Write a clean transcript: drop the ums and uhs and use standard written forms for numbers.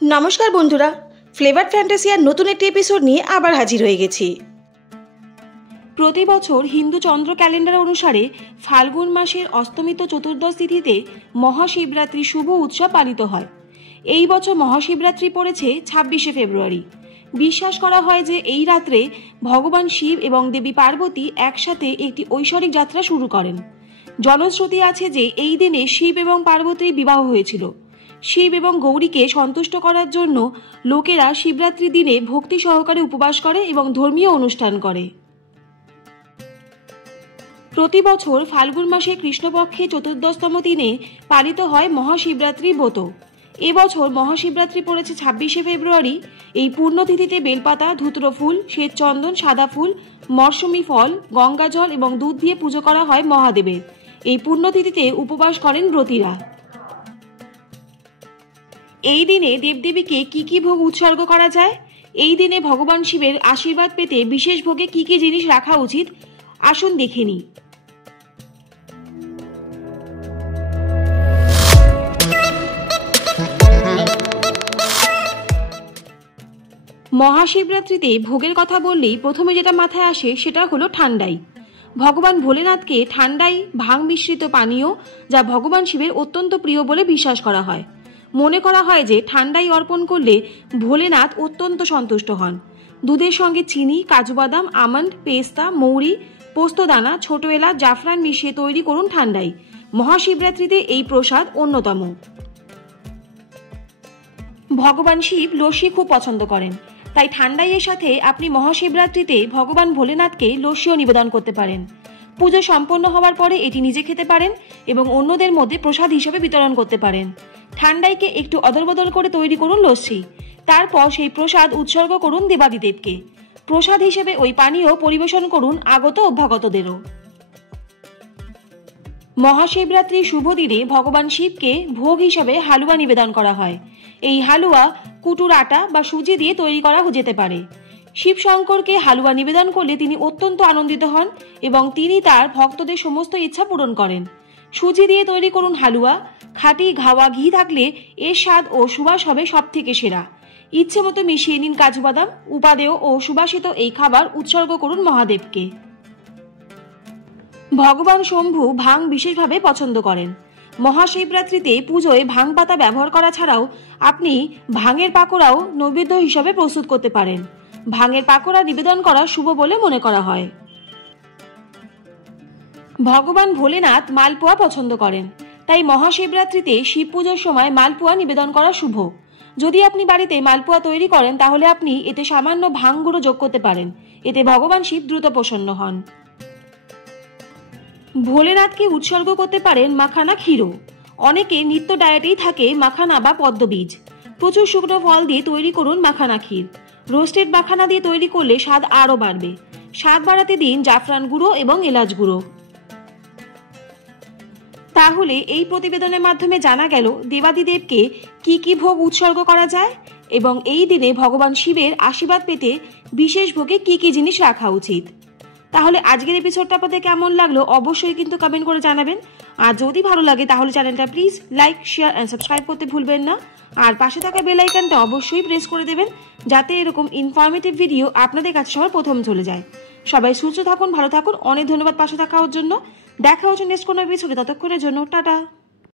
नमस्कार बंधुरा फ्लेवर फैंटासियार नतून एक एपिसोड निये आबार हाजिर हये गेছি। प्रति बछर हिंदू चंद्र क्यालेंडार अनुसारे फाल्गुन मासेर अस्तमित चतुर्दश तिथिते महाशिवरात्रि शुभ उत्सव पालित हय। এই বছর মহাশিবরাত্রি পড়েছে 26শে ফেব্রুয়ারি। বিশ্বাস করা হয় যে এই রাত্রে ভগবান শিব এবং দেবী পার্বতী একসাথে একটি ঐশ্বরিক যাত্রা শুরু করেন। জনশ্রুতি আছে যে এই দিনে শিব এবং পার্বতীর বিবাহ হয়েছিল। শিব এবং গৌরীকে সন্তুষ্ট করার জন্য লোকেরা শিবরাত্রি দিনে ভক্তি সহকারে উপবাস করে এবং ধর্মীয় অনুষ্ঠান করে। প্রতি বছর ফাল্গুন মাসে কৃষ্ণপক্ষে চতুর্দশতম দিনে পালিত হয় মহাশিবরাত্রি ব্রত। এবছর মহাশিবরাত্রি পড়েছে 26শে ফেব্রুয়ারি। এই পূর্ণতিথিতে বেলপাতা, ধুতরো ফুল, শ্বেত চন্দন, সাদা ফুল, মরশুমি ফল, গঙ্গা জল এবং দুধ দিয়ে পুজো করা হয় মহাদেবের। এই পূর্ণতিথিতে উপবাস করেন ব্রতীরা। এই দিনে দেবদেবীকে কি ভোগ উৎসর্গ করা যায়? এই দিনে ভগবান শিবের আশীর্বাদ পেতে বিশেষ ভোগে কি জিনিস রাখা উচিত আসুন দেখে নিই। মহাশিবরাত্রিতে ভোগের কথা বললেই প্রথমে যেটা মাথায় আসে সেটা হলো ঠান্ডাই। ভগবান ভোলেনাথকে ঠান্ডাই ভাং মিশ্রিত পানীয়, যা ভগবান শিবের অত্যন্ত প্রিয় বলে বিশ্বাস করা হয়। মনে করা হয় যে ঠান্ডাই অর্পণ করলে ভোলেনাথ অত্যন্ত সন্তুষ্ট হন। দুধের সঙ্গে চিনি, কাজু বাদাম, আমন্ড, পেস্তা, মৌরি, পোস্তদানা, ছোট এলাচ, জাফরান মিশিয়ে তৈরি করুন ঠান্ডাই। মহাশিবরাত্রিতে এই প্রসাদ অন্যতম। ভগবান শিব লস্যি খুব পছন্দ করেন, তাই ঠান্ডাইয়ের সাথে আপনি মহাশিবরাত্রিতে ভগবান ভোলেনাথকে লস্যিও নিবেদন করতে পারেন। পুজো সম্পন্ন হওয়ার পরে এটি নিজে খেতে পারেন এবং অন্যদের মধ্যে প্রসাদ হিসেবে বিতরণ করতে পারেন। ঠান্ডাইকে একটু অদলবদল করে তৈরি করুন লস্যি, তারপর সেই প্রসাদ উৎসর্গ করুন দেবাদিদেবকে। প্রসাদ হিসেবে ওই পানীয় পরিবেশন করুন আগত অভ্যাগতদেরও। মহাশিবরাত্রির শুভ দিনে ভগবান শিবকে ভোগ হিসেবে হালুয়া নিবেদন করা হয়। এই হালুয়া কুটুর আটা বা সুজি দিয়ে তৈরি করা যেতে পারে। শিব শঙ্করকে হালুয়া নিবেদন করলে তিনি অত্যন্ত আনন্দিত হন এবং তিনি তার ভক্তদের সমস্ত ইচ্ছা পূরণ করেন। সুজি দিয়ে তৈরি করুন হালুয়া। খাঁটি ঘাওয়া ঘি থাকলে এর স্বাদ ও সুবাস হবে সব থেকে সেরা। ইচ্ছে মতো মিশিয়ে নিন কাজু বাদাম। উপাদেয় ও সুবাসিত এই খাবার উৎসর্গ করুন মহাদেবকে। ভগবান শম্ভু ভাং বিশেষভাবে পছন্দ করেন। মহাশিবরাত্রিতে পুজোয় ভাং পাতা ব্যবহার করা ছাড়াও আপনি ভাঙের পাকোড়াও নৈবেদ্য হিসাবে প্রস্তুত করতে পারেন। ভাঙের পাকোড়া নিবেদন করা শুভ বলে মনে করা হয়। ভগবান ভোলেনাথ মালপোয়া পছন্দ করেন, তাই মহাশিবরাত্রিতে শিব পুজোর সময় মালপোয়া নিবেদন করা শুভ। যদি আপনি বাড়িতে মালপোয়া তৈরি করেন তাহলে আপনি এতে সামান্য ভাং গুঁড়ো যোগ করতে পারেন। এতে ভগবান শিব দ্রুত প্রসন্ন হন। ভোলেনাথকে উৎসর্গ করতে পারেন মাখানা ক্ষীরও। অনেকে নিত্য ডায়েটেই থাকে মাখানা বা পদ্মবীজ। প্রচুর শুকনো ফল দিয়ে তৈরি করুন মাখানা ক্ষীর। রোস্টেড মাখানা দিয়ে তৈরি করলে স্বাদ আরও বাড়বে। স্বাদ বাড়াতে দিন জাফরান গুঁড়ো এবং এলাচ গুঁড়ো। তাহলে এই প্রতিবেদনের মাধ্যমে জানা গেল দেবাদিদেবকে কি ভোগ উৎসর্গ করা যায় এবং এই দিনে ভগবান শিবের আশীর্বাদ পেতে বিশেষ ভোগে কি জিনিস রাখা উচিত। তাহলে আজকের এপিসোডটা আপনাদের কেমন লাগলো অবশ্যই কিন্তু কমেন্ট করে জানাবেন। আর যদি ভালো লাগে তাহলে চ্যানেলটা please like, share and subscribe করতে ভুলবেন না। আর পাশে থাকা বেল আইকনটা অবশ্যই প্রেস করে দেবেন যাতে এরকম ইনফরমেটিভ ভিডিও আপনাদের কাছে সবার প্রথম চলে যায়। সবাই সুস্থ থাকুন, ভালো থাকুন। অনেক ধন্যবাদ পাশে থাকার জন্য। দেখা হচ্ছে নেক্সট কোনো এপিসোডে। ততক্ষণের জন্য টাটা।